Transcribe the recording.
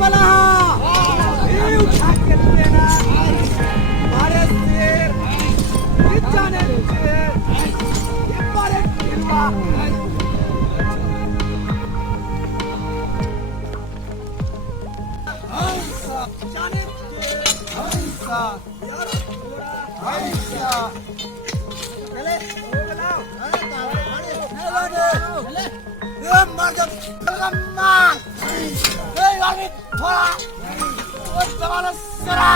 वाला ये उठा के देना हमारे शेर जाने ये मारे किल्ला जाने हंसा यार हंसा चले चलाओ चले ये मार दो लम्मा ये वाली थोड़ा वो दवाला सरा